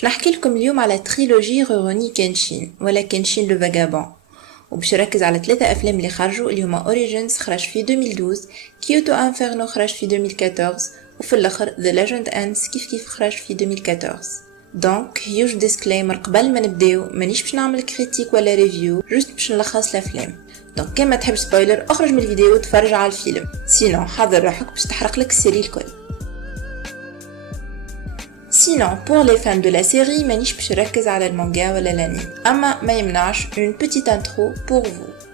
باش نحكي لكم اليوم على تريلوجي روروني كينشين ولا كينشين لو فاغابون، وباش نركز على 3 افلام اللي خرجوا اللي هما اوريجينز خرج في 2012، كيوتو انفيرنو خرج في 2014، وفي الاخر ذا ليجند اندز كيف خرج في 2014. دونك هيوج ديسكليمر قبل ما نبداو، مانيش باش نعمل كريتيك ولا ريفيو، جوست باش نلخص الافلام. دونك كان ما تحب سبويلر اخرج من الفيديو وتفرج على الفيلم، سينو حضر روحك باش تحرق لك السيري الكل. Sinon, pour les fans de la série, مانيش باش نركز على المانجا ولا الانمي، اما ما يمنعش une petite intro pour vous.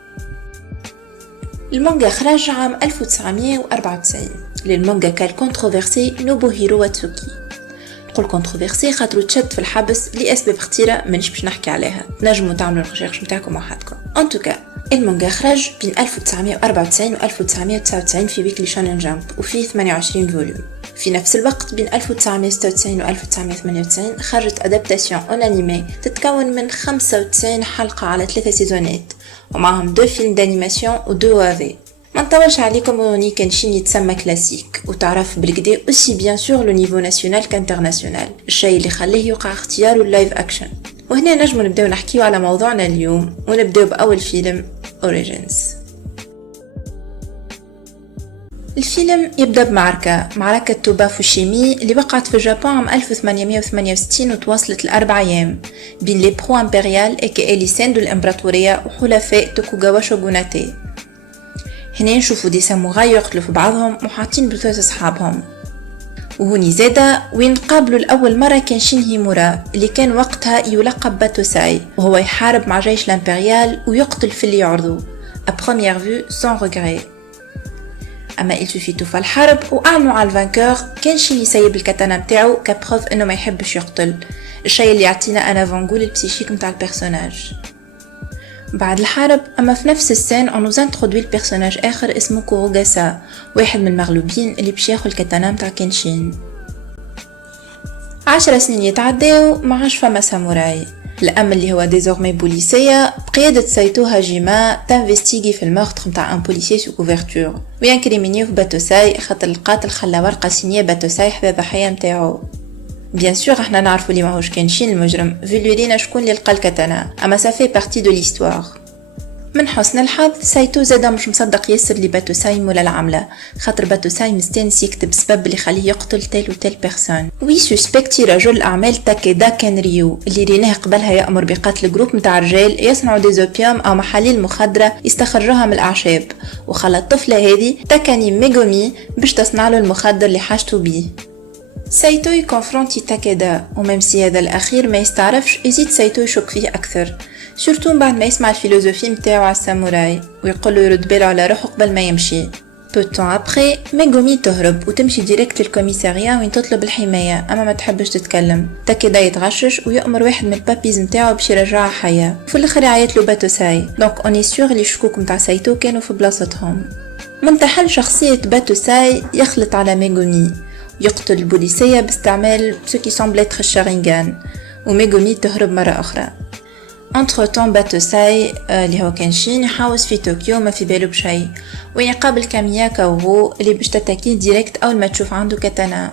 المانجا خرج عام 1994 للمانجاكا الكونتروفيرسي نوبوهيرو واتسوكي. نقول كونتروفيرسي خاطرو تشد في الحبس لاسباب خطيره مانيش باش نحكي عليها، تنجموا تعملوا الريشيرش نتاعكم وحدكم. ان توكا المانجا خرج بين 1994 و 1999 في ويكلي شونن جامب، وفيه 28 فوليوم. في نفس الوقت بين 1996 و 1998 خرجت أدابتاسيون اون انيمي تتكون من 95 حلقة على 3 سيزونات، ومعهم 2 فيلم دانيماسيون و 2 OAV. ما نطولش عليكم، روني كينشين يتسمى كلاسيك وتعرف بالكدا اوسي بيان سور لو نيفو ناسيونال كانترناسيونال، الشيء اللي خليه يوقع اختياره اللايف اكشن. وهنا نجمو نبداو نحكيو على موضوعنا اليوم، ونبداو بأول فيلم اوريجينز. الفيلم يبدأ معركة توبا فوشيمي اللي وقعت في اليابان عام 1868 وتواصلت ل4 أيام بين لي برو امبريال اكي لي ساندو الامبراطورية وحلفاء توكوغاوا شوغوناتي. هنا نشوفوا دي ساموراي يقتلوا في بعضهم وحاطين بثوث اصحابهم. وهوني زادا وين قابلوا الأول مرة كينشين هيمورا اللي كان وقتها يلقب باتوساي، وهو يحارب مع جيش الامبريال ويقتل في اللي يعرضوا à première vue sans regret. اما il suffit توفى الحرب واعلنوا على الفانكور كينشين يسيب الكاتانا متاعو كبروف انه ما يحبش يقتل، الشيء اللي يعطينا انا فانغول البسيشيك متاع البيرسوناج. بعد الحرب اما في نفس السين اون نوز انترودوي البيرسوناج اخر اسمه كوروغاسا، واحد من المغلوبين اللي باش ياخذ الكاتانا متاع كينشين. 10 سنين يتعداو ما عادش فما ساموراي. الأمن اللي هو ديزورمي بوليسية بقيادة سايتو هاجيما تنفستيجي في المغتر متاع ان بوليسي سو كوفرتور وينكريمينيو في باتوساي خاطر القاتل خلى ورقة سينية باتوساي حدا الضحية متاعو. بيان سور احنا نعرفوا اللي ماهوش كينشين المجرم فيلو لينا شكون اللي لقى الكاتانا، اما سافي بارتي دو ليستوار. من حسن الحظ سايتو زادا مش مصدق ياسر لي باتوساي مولا العملة، خاطر باتوساي مستانس يكتب سبب اللي يخليه يقتل تيل وتيل بيرسون. وي سوسبكتي رجل اعمال تاكيدا كانريو اللي ريناه قبلها يأمر بقتل جروب متاع رجال يصنعوا ديزوبيوم او محاليل مخدرة يستخرجوها من الاعشاب، وخلى الطفلة هذه تاكاني ميغومي باش تصنع له المخدر اللي حاجته بيه. سايتو يكونفرونتي تاكيدا، وميم سي هذا الاخير ما يستعرفش يزيد سايتو يشك فيه اكثر، سورتو بعد ما يسمع الفيلوزوفي متاعو على الساموراي ويقول له يرد باله على روحه قبل ما يمشي. بوتون ابري ميغومي تهرب وتمشي ديريكت للكوميساريا وين تطلب الحمايه، اما ما تحبش تتكلم. تاكيدا يتغشش ويأمر واحد من البابيز متاعو باش يرجعها حيه، وفي الاخر يعيط له باتوساي. دونك اوني سور لي الشكوك متاع سايتو كانوا في بلاصتهم. من تحل شخصيه باتوساي يخلط على ميغومي، يقتل البوليسيه باستعمال سو كي سامبل اتر الشارينغان، وميغومي تهرب مره اخرى. Entre temps باتوساي اللي هو كينشين يحاوس في طوكيو ما في باله بشي، وين يقابل كاميا كاورو اللي باش تتاكيه ديريكت اول ما تشوف عنده كاتانا.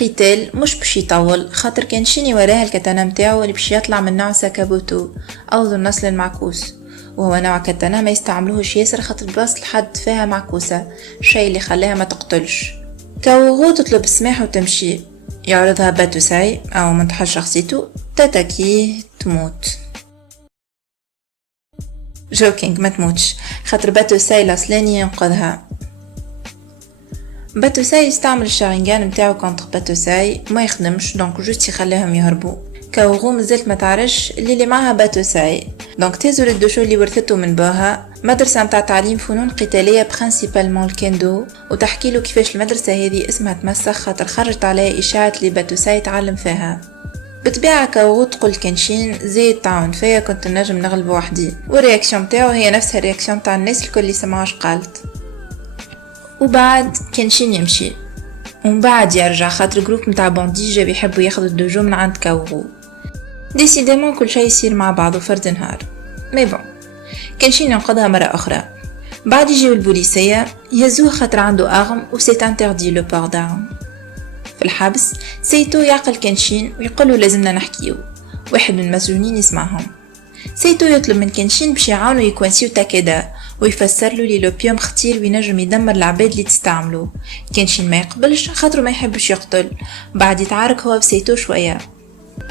قتال مش باش يطول خاطر كينشين يوراها الكاتانا متاعو اللي باش يطلع من نوع ساكابوتو او ذو النسل المعكوس، وهو نوع كاتانا ما يستعملوهش ياسر خاطر بلاصة الحد فيها معكوسة، الشيء اللي خلاها ما تقتلش. كاورو تطلب السماح وتمشي، يعرضها باتوساي او من تحل شخصيته تتاكيه تموت. جوكينج ما تموتش خاطر باتوساي الاصلاني ينقذها. باتوساي يستعمل الشارينغان متاعو كونتر باتوساي ما يخدمش، دونك جوست يخليهم يهربوا. كاورو مازالت ما تعرفش اللي معها باتوساي، دونك تهزو للدوشو اللي ورثته من باها، مدرسة متاع تعليم فنون قتالية برينسيبالمون الكيندو، وتحكي له كيفاش المدرسة هذه اسمها تمسخ خاطر خرجت عليها إشاعة اللي باتوساي تعلم فيها. بتبيع كاورو تقول كينشين زيد تعاون فيا كنت نجم نغلب وحدي، والرياكشن تاعو هي نفس الرياكشن تاع الناس الكل اللي سمعوش قالت. وبعد كينشين يمشي ومن بعد يرجع خاطر جروب متاع بانديجا بيحبوا ياخذوا الدوجو من عند كاورو. ديسيديمون كل شيء يصير مع بعضه فرد نهار. مي بون كينشين ينقذها مرة أخرى. بعد يجيو البوليسية يهزوه خاطر عنده أغم و سيت انتردي لو بور دارم. في الحبس سايتو يعقل كنشين ويقوله لازمنا نحكيو. واحد من المسجونين يسمعهم. سايتو يطلب من كنشين باش يعاونو يكونسيو تاكيدا ويفسر له لي لوبيوم خطير وينجم يدمر العباد اللي تستعملوه. كنشين ما يقبلش خاطر ما يحبش يقتل، بعد يتعارك هو بسايتو شويه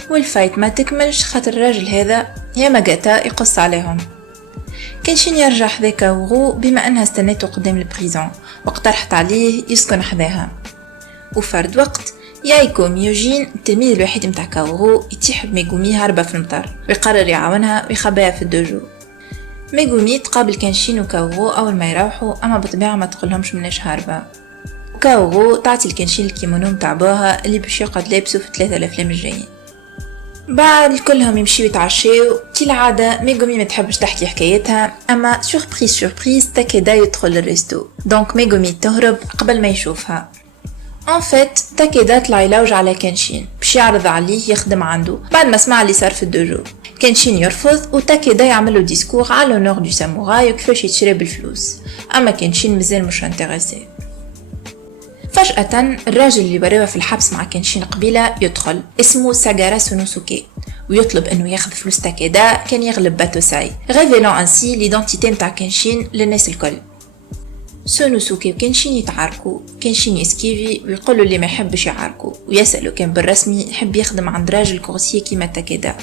والفايت ما تكملش خاطر الراجل هذا ياماغاتا يقص عليهم. كنشين يرجع حذا كاوغو بما انها استنيته قدام البريزون واقترحت عليه يسكن حذاها. وفرد وقت يايكو ميوجين التلميذ الوحيد متاع كاوغو يتيح بميغومي هاربة في المطار ويقرر يعاونها ويخبيها في الدوجو. ميغومي تقابل كنشين وكاوغو اول ما يروحوا، اما بطبيعه ما تقولهمش مناش هاربة. كاوغو تعطي الكنشين الكيمونو متاع بوها اللي باش يقعد لابسه في 3 الافلام الجايين. بعد كلهم يمشيو يتعشيو كالعادة. ميغومي ما تحبش تحكي حكايتها، اما سوربريز تاكيدا يدخل للريستو، دونك ميغومي تهرب قبل ما يشوفها. ان فيت تاكيدا طلع يلوج على كنشين باش يعرض عليه يخدم عنده بعد ما سمع اللي صار في الدوجو. كنشين يرفض وتاكيدا يعمل له ديسكور على لونور دو ساموراي وكيفاش يتشري بالفلوس، اما كنشين مازال مش انتريسي. فجأة الراجل اللي براوه في الحبس مع كنشين قبيلة يدخل، اسمه ساغارا سونوسوكي، ويطلب انه ياخذ فلوس تاكيدا كان يغلب باتوساي، ريفيلون انسي ليدونتيتي متاع كنشين للناس الكل. سونوسوكي وكنشين يتعاركوا، كنشين يسكيفي ويقولوا اللي ما يحبش يعاركوا ويسألوا كان بالرسمي يحب يخدم عند راجل كورسيه كيما تاكيدا.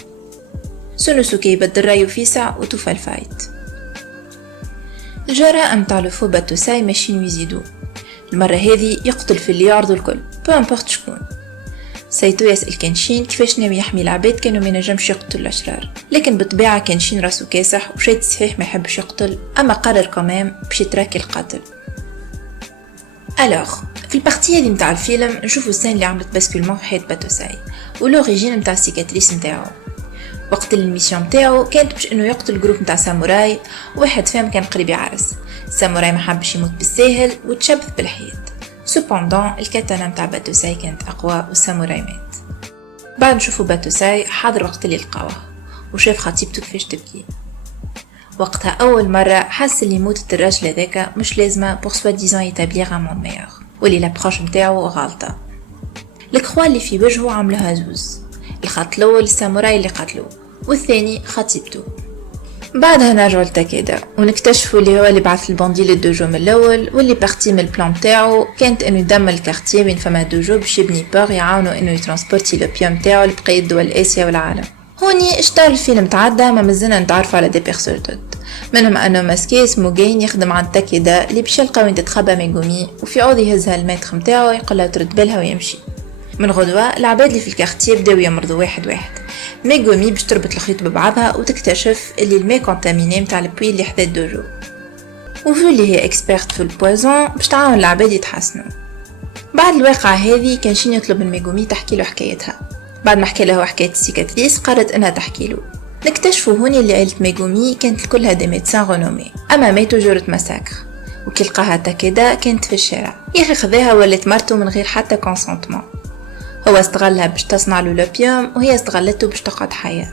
سونوسوكي يبدل رايو فيسع وتوفى الفايت. الجراء متاع لفو باتوساي ماشيين ويزيدوا، المرة هذه يقتل في اللي يعرضوا الكل بو امبورت شكون. سايتو يسأل كنشين كيفاش ناوي يحمي العباد كانوا ما ينجمش يقتل الأشرار، لكن بالطبيعة كنشين راسو كاسح وشيت صحيح ما يحبش يقتل، اما قرر كمان باش يتراكي القاتل. الوغ في البارتي هذه متاع الفيلم نشوفوا السين اللي عملت باسكولمون في حياة باتوساي ولوريجين متاع السيكاتريس متاعو. وقت الميسيون متاعو كانت باش انه يقتل جروب متاع ساموراي، واحد فيهم كان قريب يعرس. الساموراي ما حبش يموت بالساهل وتشبث بالحيط. سوبوندون الكاتانا متاع باتوساي كانت اقوى والساموراي مات. بعد نشوفوا باتوساي حاضر وقت اللي لقاوه وشاف خطيبته كيفاش تبكي. وقتها اول مره حس اللي موتة الراجل هذاك مش لازمه بور سوا ديزون يتابليغ ان موند ميور، واللي لابروش نتاعو غالطه. الكخوا اللي في وجهه عملوها زوز، الخط الاول الساموراي اللي قتلوه والثاني خطيبته. بعدها نرجعوا لتاكيدا ونكتشفوا اللي هو اللي بعث الباندي للدوجو من الاول، واللي بارتي من البلان تاعو كانت انه يدمر الكارتيه وين فما دوجو باش يبني بور يعاونوا انه يترانسبورتي لوبيوم تاعو لبقية دول اسيا والعالم. هوني اشتغل الفيلم تعدى ما مازلنا نتعرفوا على دي بيرسون جدد، منهم انه ماسكي اسمه جين يخدم عند تاكيدا اللي باش يلقى وين تتخبى ميغومي، وفي عوض يهزها الماتخ نتاعو يقولها ترد بالها ويمشي. من غدوه العباد اللي في الكارتيه بداو يمرضوا واحد واحد. ميغومي باش تربط الخيوط ببعضها وتكتشف اللي الماء كونتاميني متاع البوي اللي حدا الدوجو، وفو اللي هي اكسبيرت في البويزون باش تعاون العباد يتحسنوا. بعد الواقعة هذه كنشين يطلب من ميغومي تحكي له حكايتها. بعد ما حكى له حكاية السيكاتريس قررت انها تحكي له. نكتشفوا هوني اللي عيلة ميغومي كانت كلها دي ميدسان غونومي، اما ماتوا جورة مساكر، وكلقاها تاكيدا كانت في الشارع. ياخي خذاها ولات مرته من غير حتى كونسنتمون. هو استغلها باش تصنع له لوبيوم وهي استغلته باش تقعد حياة.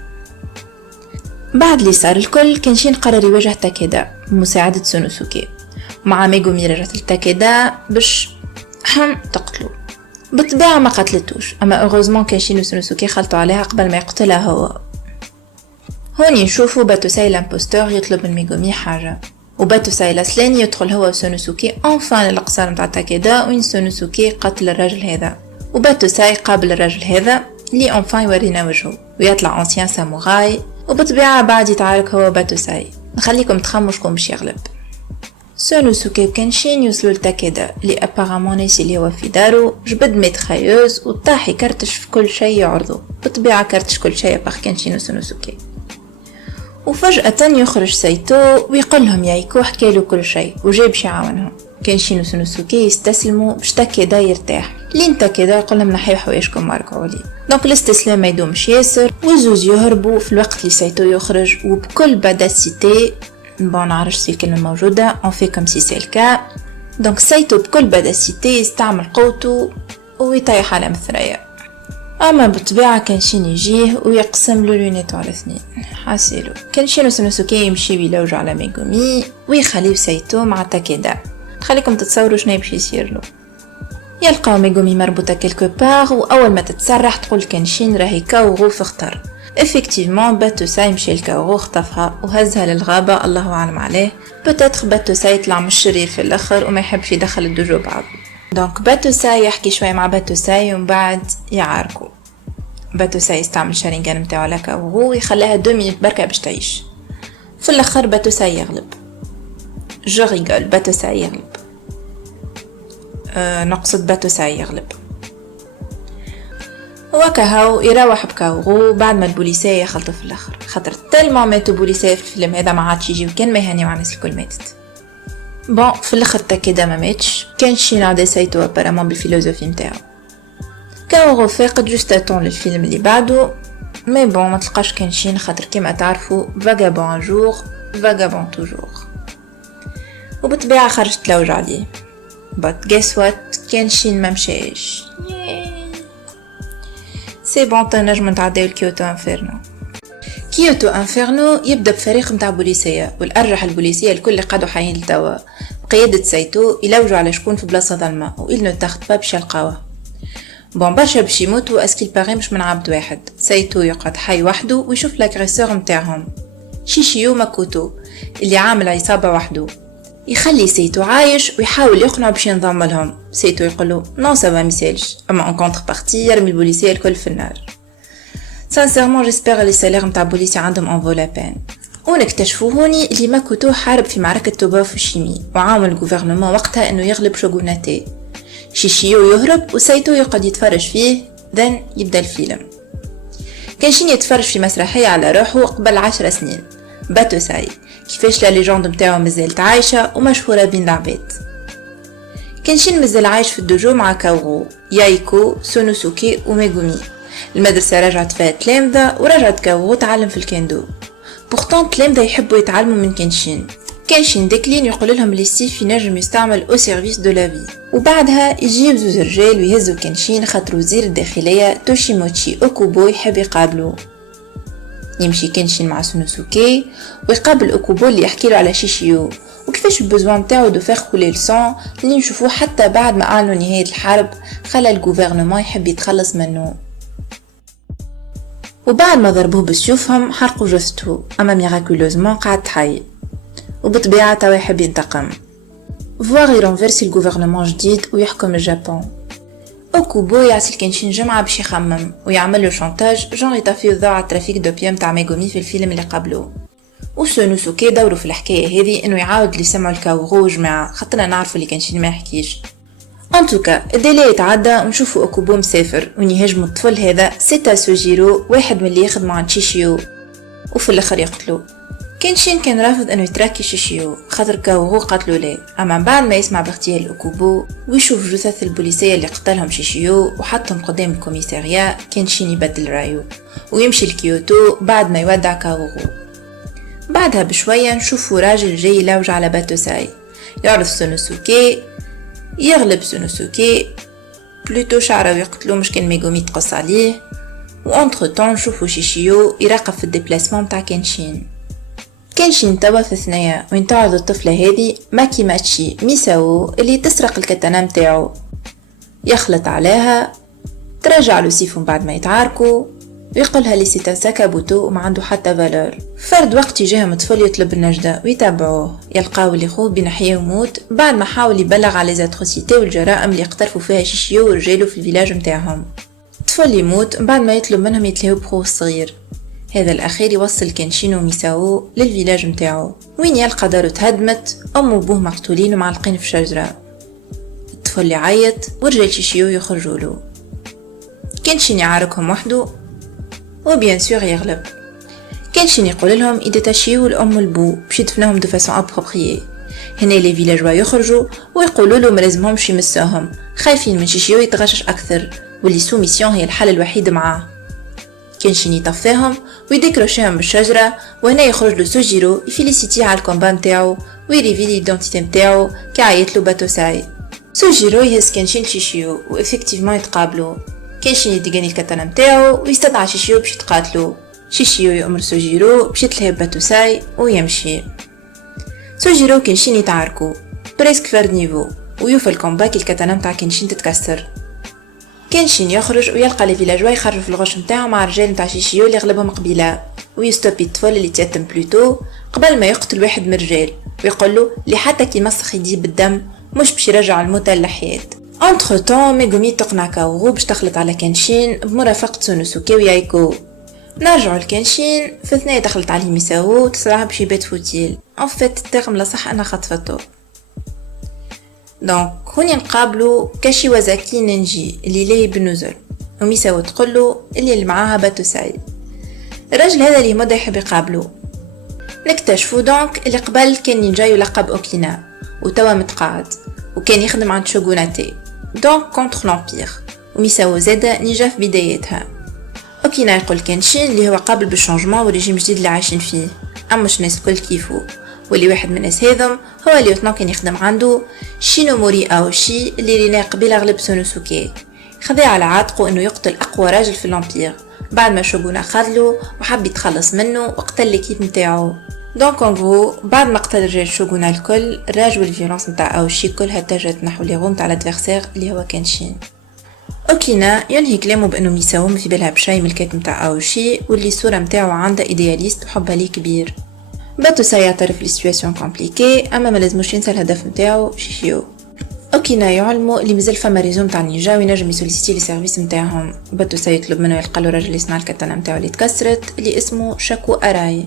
بعد اللي صار الكل كنشين قرر يواجه تاكيدا بمساعدة سونوسوكي، مع ميغومي رجعت لتاكيدا باش تقتلو. بالطبيعة ما قتلتوش، اما اوغوزمون كنشين وسونوسوكي خلطوا عليها قبل ما يقتلها هو. هوني نشوفوا باتوساي الامبوستور يطلب من ميغومي حاجة، وباتوساي الأصلاني يدخل هو وسونوسوكي انفان للقصار متاع تاكيدا وين سونوسوكي قتل الرجل هذا، وباتوساي قابل الرجل هذا اللي انفان يورينا وجهه ويطلع انسيان ساموراي. وبالطبيعة بعد يتعارك هو وباتوساي. نخليكم تخموا شكون باش يغلب. سونوسوكي وكنشين يوصلوا لتاكيدا اللي ابارامون ناسي اللي هو في دارو، جبد ميتخايوز وطاح يكرتش في كل شيء يعرضه. بالطبيعة كرتش كل شيء باخ كنشين وسونوسوكي. وفجأة يخرج سايتو ويقولهم يايكو حكاله كل شيء وجاي باش يعاونهم. كنشين وسونوسوكي يستسلموا باش تاكيدا يرتاح، لين تاكيدا يقولهم نحيو حوايجكم وارجعوا لي. دونك الاستسلام ما يدومش ياسر، والزوز يهربوا في الوقت اللي سايتو يخرج وبكل بداسيتي. بون نعرفش سي الكلمة موجودة اون في كوم سي سي الكا. دونك سايتو بكل بداسيتي يستعمل قوته ويطيح على مثرية. اما بالطبيعة كنشين يجيه ويقسم له لونيتو على اثنين. حاسيلو كنشين وسونوسوكي يمشي ويلوجو على ميغومي ويخليو سايتو مع تاكيدا. خليكم تتصوروا شنو باش يصير له. يلقاو ميغومي مربوطة كيلكو بار، وأول ما تتسرح تقول كنشين راهي كاوغو في خطر. افكتيفمون باتوساي مشي لكاوغو خطفها وهزها للغابة، الله أعلم عليه. بوتيتر باتوساي يطلع مش شرير في الآخر وما يحبش يدخل الدجو بعض. دونك باتوساي يحكي شوية مع باتوساي ومن بعد يعاركوا. باتوساي يستعمل شارينغان متاعو على كاوغو ويخليها 2 مينوت بركة باش تعيش. في الآخر باتوساي يغلب. جو ريغول، باتوساي يغلب. نقصد باتوساي يغلب. وكهو يروح بكاوغو بعد ما البوليسية يخلطوا في الاخر، خاطر تلمو ماتوا بوليسية في الفيلم هذا ما عادش يجيو، كان ما يهنيو على الناس الكل ماتت. بون في الاخر تاكيدا ما ماتش، كان شي نعدي سايتو ابارامون بالفيلوزوفي نتاعو. كاوغو فاقد جوست اتون للفيلم اللي بعده، مي بون ما تلقاش كانشين خاطر كيما تعرفوا فاغابون ان جور فاغابون توجور. وبالطبيعة خرجت تلوج عليه. but guess what، كانشين ما مشاش. سي بون تنجم نتعداو الكيوتو انفيرنو. كيوتو انفيرنو يبدا بفريق متاع بوليسيه، والارجح البوليسيه الكل اللي قعدوا حيين لتوا بقياده سايتو يلوجوا على شكون في بلاصه ظلمه وإل نو تاخت با باش يلقاوه. بون برشا باش يموتوا اسكيل باغي مش من عبد واحد. سايتو يقعد حي وحده ويشوف لاغريسور متاعهم شيشيو ماكوتو اللي عامل عصابه وحده، يخلي سايتو عايش ويحاول يقنعه باش ينضم لهم. سايتو يقولو نو سافا ميسالش، اما ان كونتر بارتي يرمي البوليسيه الكل في النار. سانسيرمون جيسبر لي سالير نتاع البوليسيه عندهم ان فولا بين. ونكتشفوا هوني اللي ماكوتو حارب في معركه توبا فوشيمي وعاون الغوفرنمون وقتها انه يغلب شوغوناتي. شيشيو يهرب وسايتو يقعد يتفرج فيه. ذن يبدا الفيلم. كانشين يتفرج في مسرحيه على روحه قبل 10 سنين، باتوساي، كيفاش لا ليجوند متاعو مازالت عايشه ومشهوره بين العباد. كانشين مازال عايش في الدوجو مع كاوغو، يايكو، سونوسوكي وميغومي. المدرسه رجعت فيها تلامذه ورجعت كاوغو تعلم في الكيندو. بورتون تلامذه يحبوا يتعلموا من كانشين. كانشين ديكلين يقول لهم لي سيف ينجم يستعمل او سيرفيس دو لا في. وبعدها يجيب زوز رجال ويهزوا كانشين خاطر وزير الداخليه توشيموتشي اوكوبو يحب يقابلوه. يمشي كانشين مع سونوسوكي ويقابل اوكوبو اللي يحكي له على شيشيو وكيفاش البزوان نتاعو دو فيغ كولي لسون اللي نشوفوه حتى بعد ما اعلنوا نهايه الحرب خلى الغوفرنمون يحب يتخلص منه. وبعد ما ضربوه بسيوفهم حرقوا جثته، اما ميراكولوزمون قعد حي. وبطبيعه توا يحب ينتقم، فواغ يرونفيرسي الغوفرنمون جديد ويحكم اليابان. اوكوبو يعسل كانشين جمعة باش يخمم ويعمل له شانتاج جون يطفيو الضوء على الترافيك دوبيوم تاع ميغومي في الفيلم اللي قبله. وسونوسوكي دوروا في الحكايه هذه انه يعاود اللي سمعوا الكاوغو جماعه، خاطرنا نعرفوا اللي كانشين ما يحكيش. ان توكا الديلي يتعدى ونشوفوا اوكوبو مسافر ونهاجموا الطفل هذا سيتا سوجيرو، واحد من اللي يخدموا عند شيشيو، وفي الاخر يقتلوا. كانشين كان رافض انه يتراكي شيشيو خاطر كاوغو قتلوا ليه، اما بعد ما يسمع باغتيال اوكوبو ويشوف جثث البوليسيه اللي قتلهم شيشيو وحطهم قدام الكوميساريا، كانشين يبدل رايه ويمشي لكيوتو بعد ما يودع كاوغو. بعدها بشويه نشوفوا راجل جاي يلوج على باتوساي، يعرف سونوسوكي، يغلب سونوسوكي بلوتو شعره ويقتلو، مش كان ميغومي تقص عليه. وانتر طون نشوفوا شيشيو يراقب في الديبلاسمون متاع كانشين توا في ثنايا وين تعرض الطفلة هذه ماكي ماتشي ميساو اللي تسرق الكتانة متاعو، يخلط عليها، ترجع له سيفون بعد ما يتعاركوا ويقولها لي سيتا ساكابوتو وما عنده حتى فالور. فرد وقت يجيهم طفل يطلب النجدة ويتابعوه، يلقاو اللي خوه بين حياة وموت بعد ما حاول يبلغ على زاتروسيتي والجرائم اللي اقترفوا فيها شيشيو ورجالو في الفيلاج متاعهم. طفل يموت بعد ما يطلب منهم يتلهوا بخوه الصغير. هذا الأخير يوصل كانشين وميساو للفيلاج متاعو وين يلقى دارو تهدمت، أم وبوه مقتولين ومعلقين في شجرة. الطفل يعيط ورجال شيشيو يخرجوا له. كانشين يعاركهم وحده وبيان سور يغلب. كانشين يقول لهم يدتاشيو الأم والبو باش يدفنوهم دو فاسون ابروبريي. هنا لي فيلاجوا يخرجوا ويقولوا له ملازمهمش يمسوهم، خايفين من شيشيو يتغشش أكثر واللي سو ميسيون هي الحل الوحيد معاه. كانشين يطفيهم ويديكروشيهم بالشجرة، وهنا يخرج له سوجيرو يفيليسيتي على الكومبا متاعو ويريفيلي ايدنتيتي متاعو كعيط له باتوساي. سوجيرو يهز كانشين شيشيو وإفكتيفمون يتقابلوا. كانشين يدقني الكتانة متاعو ويستدعى شيشيو باش يتقاتلوا. شيشيو يأمر سوجيرو باش يتلهب باتوساي ويمشي. سوجيرو كانشين يتعاركوا بريسك فرد نيفو، ويوفى الكومبا كي الكاتانا متاع كينشين تتكسر. كينشين يخرج ويلقى لي فيلاجوا يخرجوا في الغش متاعهم مع رجال متاع شيشيو اللي غلبهم قبيله، ويستوبي الطفل اللي تيتم بلوتو قبل ما يقتل واحد من الرجال ويقول له اللي حتى كي مسخ يديه بالدم مش باش يرجع الموتى للحياة. انتر طون ميغومي تقنع كاورو باش تخلط على كينشين بمرافقة سونوسوكي ويايكو. نرجعوا لكينشين في ثنايا دخلت عليه ميساو وتسرعها باش يبات فوتيل. ان فيت الترم لصح انا خطفته. دونك هوني نقابلوا كاشيوازاكي نينجي اللي لاهي بالنزل، وميساو تقوله اللي معاها باتوساي. الراجل هذا اللي مدة يحب يقابله. نكتشفوا دونك اللي قبل كان نينجا يلقب اوكينا وتوا متقاعد وكان يخدم عند شوغوناتي دونك كونتر لامبير، وميساو زادا نينجا في بدايتها. اوكينا يقول كينشين اللي هو قابل بالشونجمون والريجيم جديد اللي عايشين فيه، اما مش ناس كل كيفو، واللي واحد من الناس هذم هو اللي كان يخدم عنده شينوموري اوشي اللي لنا قبيله غلب سونوسوكي، خذا على عاتقه انه يقتل اقوى راجل في الامبير بعد ما شوغونا خذله وحب يتخلص منه وقتل ليكيب نتاعو. دونك ان غرو بعد ما قتل رجال شوغونا الكل، الراج والفيولونس نتاع اوشي كلها اتجهت نحو لي غوم تاع الادفيرسير اللي هو كينشين. اوكينا ينهي كلامه بانه ميساوم في بالها بشي من الكاتب نتاع اوشي واللي الصوره نتاعو عندها ايدياليست وحبها ليه كبير. باتوساي يعترف لي سيتواسيون كومبليكي اما ما لازموش ينسى الهدف نتاعو شيشيو. اوكينا يعلموا اللي مازال فما ريزوم تاع نينجا وينجم يسوليسيتي لي سيرفيس نتاعهم. باتوساي يطلب منه يلقى له راجل يصنع الكاتانا نتاعو اللي تكسرت اللي اسمه شاكو اراي،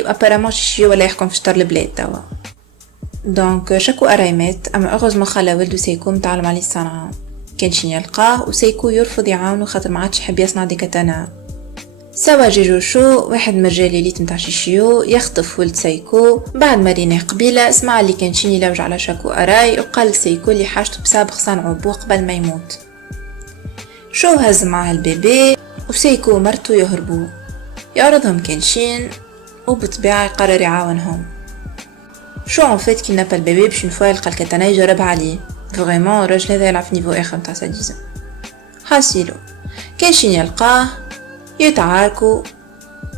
وابارامون شيشيو ولا يحكم في شطر البلاد توا. دونك شاكو اراي مات، اما اغزمو خلا ولدو سيكو متعلم عليه الصنعه. كينشين يلقاه وسيكو يرفض يعاونو خاطر ما عادش يحب يصنع دي كاتانا. سوا جيجوشو واحد من رجال اليت نتاع شيشيو يخطف ولد سيكو بعد ما ريناه قبيله سمع اللي كينشين يلوج على شاكو اراي وقال سيكو اللي حاجته بسابق صنعو بو قبل ما يموت. شو هز معاه البيبي وسيكو ومرتو يهربوا، يعرضهم كينشين وبطبيعه يقرر يعاونهم. شو ان فيت كي نابا البيبي باش نفوا يلقى الكاتانا يجربها عليه. فريمون الراجل هذا يلعب في نيفو اخر نتاع ساديزم. حاسيلو كينشين يلقاه يتعاركوا،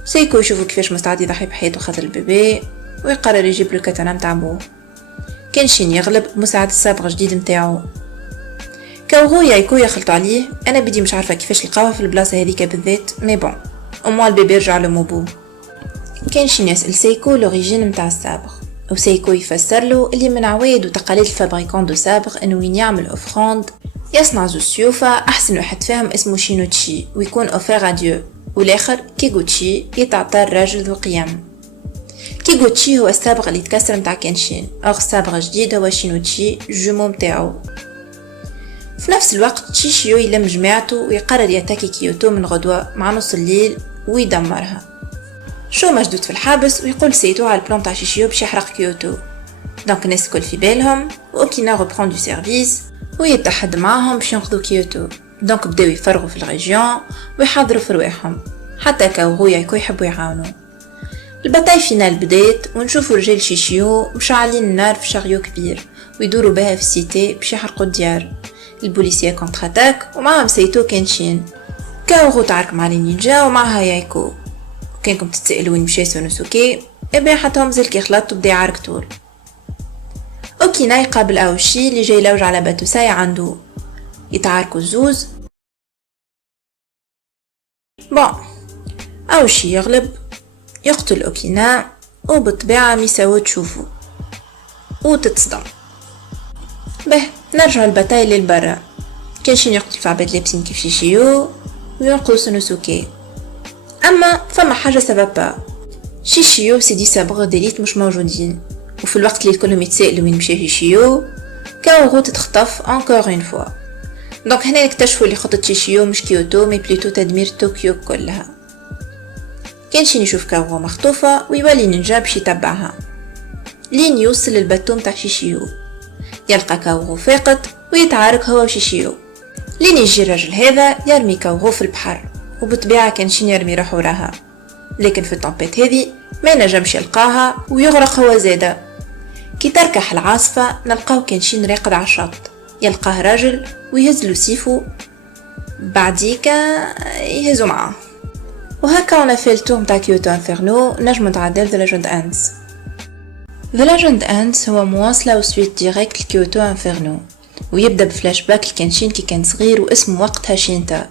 سيكو يشوفوا كيفاش مستعد يضحي بحياته خاطر البيبي ويقرر يجيب له الكاتانا نتاع بوه. كينشين يغلب مساعد السابق جديد نتاعو. كاوغو يايكو يخلطوا عليه. انا بدي مش عارفه كيفاش لقاوها في البلاصه هذيك بالذات مي بون اموا البيبي رجع لموبو. كينشين يسأل سيكو لوريجين نتاع السابق وسيكو يفسر له اللي من عوايد وتقاليد الفابريكون دو سابق انه وين يعمل اوفراند يصنع زو سيوفا احسن واحد فيهم اسمه شينوتشي ويكون اوفير اديو، والاخر كيغوتشي يتعطى الراجل ذو قيم. كيغوتشي هو السابق اللي تكسر متاع كينشين، اور السابق جديد هو شينوتشي جومو متاعو. في نفس الوقت شيشيو يلم جماعته ويقرر يتاكي كيوتو من غدوة مع نص الليل ويدمرها. شو مجدود في الحابس ويقول سيتو على البلان تاع شيشيو باش يحرق كيوتو. دونك الناس الكل في بالهم واوكينا ريبرون دو سيرفيس ويتحد معاهم باش ينقذوا كيوتو. دونك بداو يفرغوا في الريجيون ويحضروا في رواحهم حتى كاوغو يايكو يحبوا يعاونوا. الباتاي فينال بدات ونشوفوا رجال شيشيو مشعلين النار في شاريو كبير ويدوروا بها في السيتي باش يحرقوا الديار. البوليسيه كونتر اتاك ومعهم سيتو كينشين. كاوغو تعارك مع النينجا ومعها يايكو. كانكم تتسألوا وين مشى سونوسوكي ابي حتى هم زلكي خلطوا بدا يعارك طول. اوكينا يقابل اوشي اللي جاي لوج على باتوساي عنده، يتعاركوا الزوز. بون اوشي يغلب يقتل اوكينا وبالطبيعة ميساو تشوفه وتتصدم. به نرجع الباتاي للبرا. كينشين يقتل في عباد لابسين كيف شيشيو وينقذ سونوسوكي. اما فما حاجه سبب شيشيو سيدي صبغ ديليت مش موجودين، وفي الوقت اللي كلهم يتسائلوا وين مشى شيشيو كاوغو تتخطف انكور اون فوا. دونك هنا اكتشفوا اللي خطط شيشيو مش كيوتو مي بليتو تدمير طوكيو كلها. كينشين يشوف كاوغو مخطوفه ويولي نينجا باش يتبعها لين يوصل للباتوم تاع شيشيو. يلقى كاوغو فاقد ويتعارك هو وشيشيو لين يجي الرجل هذا يرمي كاوغو في البحر، وبطبيعة كينشين يرمي روحو وراها. لكن في الطمبات هذه ما نجمش يلقاها ويغرق هو زادا. كي تركح العاصفة نلقاو كينشين راقد على الشط، يلقاه راجل ويهزلو سيفو بعديكا يهزو معاه. وهكا انا في التور متاع كيوتو انفيرنو نجم نتعدل ذا ليجند انس. The Legend Ends هو مواصلة وسويت ديريكت لكيوتو انفيرنو، ويبدأ بفلاش باك لكنشين كي كان صغير واسمه وقتها شينتا.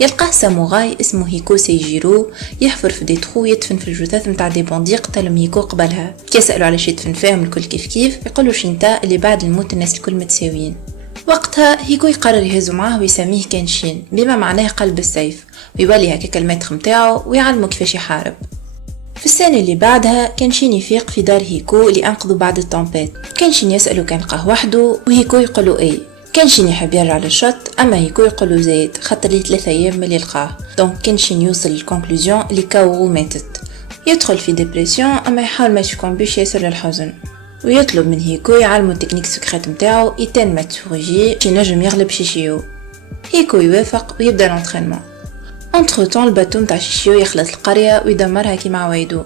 يلقاه ساموراي اسمه هيكو سيجيرو يحفر في دي تخو يدفن في الجثث متاع دي باندي قتلهم هيكو قبلها. كي يسألوا على شي يدفن فيهم الكل كيف يقولوا شينتا اللي بعد الموت الناس الكل متساويين. وقتها هيكو يقرر يهزو معاه ويسميه كنشين بما معناه قلب السيف، ويولي هكاك الميتر متاعو ويعلمه كيفاش يحارب. في السنة اللي بعدها كنشين يفيق في دار هيكو اللي أنقذوا بعد التومبيت. كنشين يسأله كان لقاه وحده وهيكو يقولوا ايه. كنشين يحب يرجع للشط اما هيكو يقولوا زايد خاطر لي 3 ايام ملي لقاه. دونك كنشين يوصل للكونكلوزيون اللي كاورو ماتت. يدخل في ديبرسيون اما يحاول ما يكونبيش ياسر للحزن، ويطلب من هيكو يعلمو التكنيك سكريت متاعو يتن ماتسوريجي شي نجم يغلب شيشيو. هيكو يوافق ويبدا لونترينمون. Entre temps الباتو متاع شيشيو يخلط القرية ويدمرها كيما عوايدو.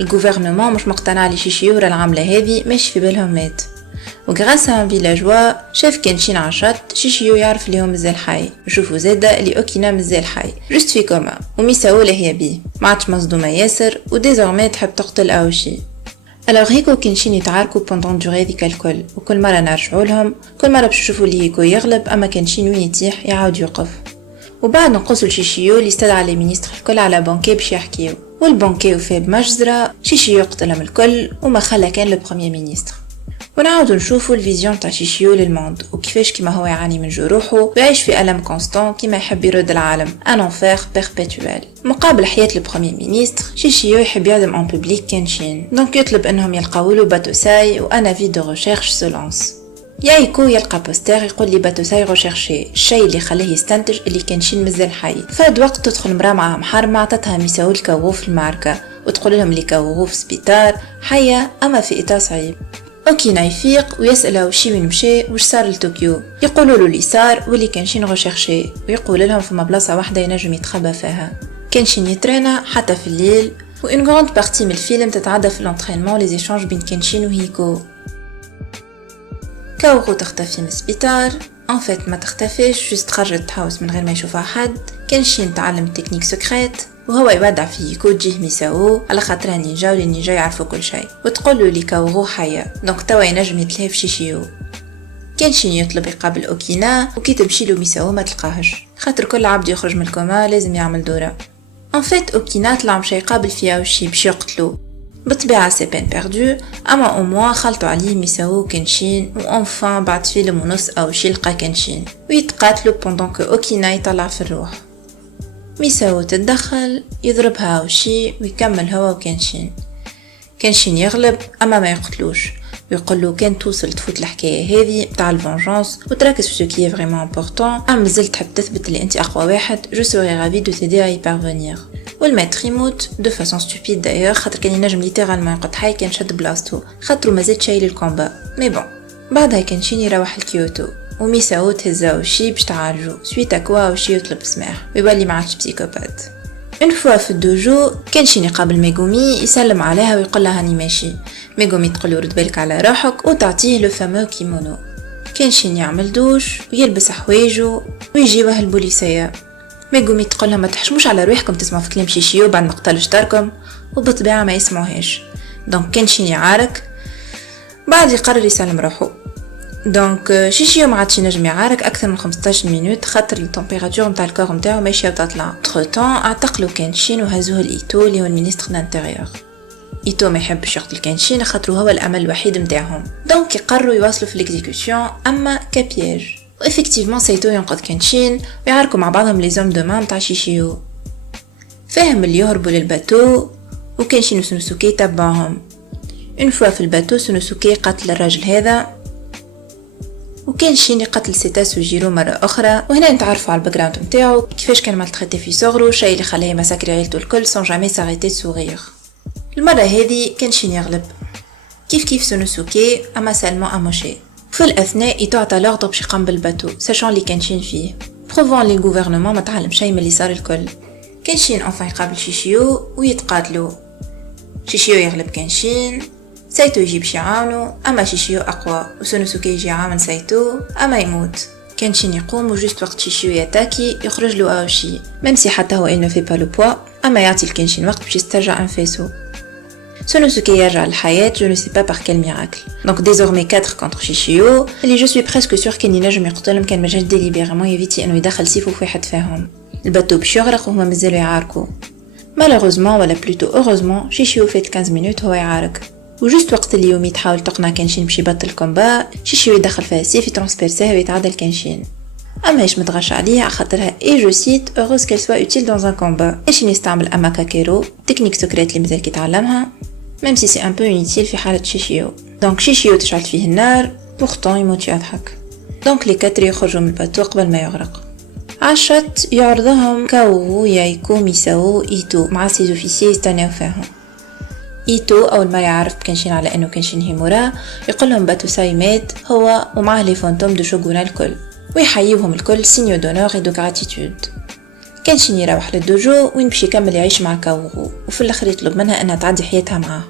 الجوفرنمون مش مقتنع لي شيشيو العاملة هذه ماشي في بالهم مات. وغراس ان فيلاجوا شاف كنشين عشط شيشيو يعرف اللي هو مازال حي، يشوفوا زاده اللي اوكينا مازال حي جوست في كوما وميساو هي بيه ما عادش مصدومه ياسر وديزورمي تحب تقتل اوشي. الوغ هيكو كنشين يتعاركوا بوندون دوري ديك الكل، وكل مره نرجعوا لهم كل مره باش يشوفوا اللي هيكو يغلب اما كنشين وين يتيح يعاود يوقف. وبعد نقصوا لشيشيو اللي استدعى لي مينيستر الكل على بانكي باش يحكيو، والبانكي وفيه بمجزره شيشيو يقتلهم الكل وما خلى كان لو بروميير مينيستر. ونعاودو نشوفو الفيزيون تاع شيشيو للموند وكيفاش كيما هو يعاني من جروحه ويعيش في ألم كونستان كيما يحب يرد العالم ان انفير بيربيتوال. مقابل حياة البروميير مينيستر شيشيو يحب يعدم ان بوبليك كنشين، دونك يطلب انهم يلقاولو باتوساي وان افي دو ريشيرش سولانس. يايكو يلقى بوستر يقول لي باتوساي ريشيرشي الشيء اللي خليه يستنتج اللي كنشين مازال حي. فهاد وقت تدخل مرا معها محرمة عطتها ميساو الكاورو في المعركة وتقول لهم اللي كاورو في سبيطار حية اما في اطار صعيب. اوكينا يفيق ويسأله وشي وين مشي وش صار لطوكيو. يقولوا له اللي صار واللي كنشين ريشيرشي ويقول لهم فما بلاصه واحده ينجم يتخبى فيها. كنشين يترينا حتى في الليل وان غراند بارتي من الفيلم تتعدى في لونترينمون لي زيشانج بين كنشين وهيكو. كاورو تختفي من السبيطار ان فيت ما تختفيش جست خرجت تحوس من غير ما يشوفها حد. كنشين تعلم التكنيك سكريت وهو يودع فيه هيكو تجيه ميساو على خاطر نينجا والنينجا يعرفوا كل شيء وتقول له لي كاورو حيه دونك توا ينجم يتلهي في شيشيو. كنشين يطلب يقابل اوكينا وكي تمشي له ميساو ما تلقاهش خاطر كل عبد يخرج من الكوما لازم يعمل دوره. ان فيت اوكينا طلع مشى يقابل فيها وشي باش يقتلو. بالطبيعه سي بين بيردو اما او موان خلطوا عليه ميساو وكنشين وانفان بعد فيلم ونص او شي لقى كنشين ويتقاتلوا بوندون كو اوكينا يطلع في الروح. ميساو تتدخل يضربها وشي ويكمل هو وكنشين. كنشين يغلب اما ما يقتلوش ويقول له كان توصل تفوت الحكايه هذه تاع الفونجانس وتركز في سو كي فريمون امبورطون اما زلت تحب تثبت اللي انت اقوى واحد جو سوري رافي دو تيدي اي بارفونير. والماتر يموت دو فاسون ستوبيد دايوغ خاطر كان ينجم ليترالمون يقعد حي كان شد بلاصتو خاطرو مازال شايل الكومبا مي بون. بعدها كنشين يروح لكيوتو وميساو تهزا وشي باش تعالجو سويتا كوا وشي يطلب سماح ويولي ما عادش بسيكوبات. اون فوا في الدوجو كنشين يقابل ميغومي يسلم عليها ويقول لها هاني ماشي. ميغومي تقول له رد بالك على روحك وتعطيه لو فامو كيمونو. كنشين يعمل دوش ويلبس حوايجو ويجيوه البوليسيه. ميغومي تقول لها ما تحشموش على روحكم تسمعوا في كلام شيشيو بعد ما قتل شطاركم وبالطبيعه ما يسمعوهاش. دونك كنشين يعارك بعد يقرر يسلم روحه. دونك شيشيو ما عادش ينجم يعارك اكثر من 15 مينوت خاطر التمبيراتور نتاع الكور نتاعو ماشيه وتطلع. تروتون اعتقلوا كنشين وهزوه لايتو اللي هو المينيستر دانتيريور. ايتو ما يحبش يقتل كنشين خاطر هو الامل الوحيد نتاعهم. دونك يقرروا يواصلوا في ليكزيكوسيون اما كابييج. وإفكتيفمون سايتو ينقذ كنشين ويعاركوا مع بعضهم لي زوم دو مان نتاع شيشيو. فاهم اللي يهربوا للباتو وكنشين وسونوسوكي تبعهم. اون فوا في الباتو سونوسوكي قتل الراجل هذا وكنشين يقتل سيتاس وجيرو مرة أخرى. وهنا نتعرفوا على الباك جراوند نتاعو كيفاش كان مالتريتي في صغره الشيء اللي خلاه مساكري عيلته الكل سون جامي ساريتي سورير. المرة هذه كنشين يغلب كيف سونوسوكي اما سالمون اموشي. في الأثناء يتعطى لغض باش يقام بالباتو ساشون اللي كنشين فيه بروفون لي الجوفرنمون ما تعلم شيء من اللي صار الكل. كنشين انفا يقابل شيشيو ويتقاتلوا. شيشيو يغلب كنشين سايتو يجي باش يعاونو اما شيشيو اقوى وسونوسوكي يجي يعاون سايتو اما يموت. كنشين يقوم وجوست وقت شيشيو ياتاكي يخرج له اوشي ميم سي حتى هو il ne fait pas le poids اما يعطي الكنشين وقت باش يسترجع انفاسو. Sonosuke يرجع للحياة je ne sais pas par quel miracle. Donc désormais 4 contre Shishio, اللي je suis presque sûre كان ينجم يقتلهم كان ما جاش délibérément يفيتي انه يدخل سيفه في واحد فيهم. الباتو باش يغرق وهما مازالوا يعاركوا. Malheureusement ولا plutôt heureusement Shishio فات 15 minutes هو يعارك. وجست وقت اللي يومي تحاول تقنع كنشين باش يبطل كومبا شيشيو يدخل فيها السيف يترانسبيرسيه ويتعادل كنشين. اما هيش متغش عليه على خاطرها اي جو سيت heureuse qu'elle soit utile dans un combat ايش نستعمل اماكا كيرو تكنيك سكريت اللي مازال كيتعلمها même si c'est un peu inutile في حالة شيشيو. دونك شيشيو تشعل فيه النار pourtant يموت يضحك. دونك لي كاتر يخرجوا من الباتو قبل ما يغرق. عشت يعرضهم كاوو يايكو ميساو ايتو مع سيز اوفيسيي يستناو فيهم. ايتو اول ما يعرف كنشين على انه كنشين هيمورا يقول لهم باتوساي مات هو ومعه لي فانتوم دو شوغونا الكل ويحييهم الكل سينيو دونور اي دو غراتيتود. كنشين يروح للدوجو وين باش يكمل يعيش مع كاوغو وفي الاخر يطلب منها انها تعدي حياتها معاه.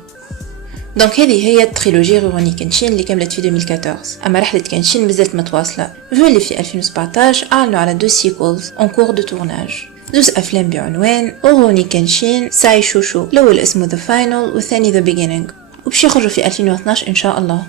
دونك هذه هي التريلوجي روروني كنشين اللي كملت في 2014. اما رحله كنشين مازالت متواصله جو اللي في 2017 اعلنوا على 2 سيكولز اون كور دو تورناج. 2 أفلام بعنوان روروني كنشين ساي شوشو، الأول اسمه The Final والثاني The Beginning، وباش يخرجوا في 2012 إن شاء الله.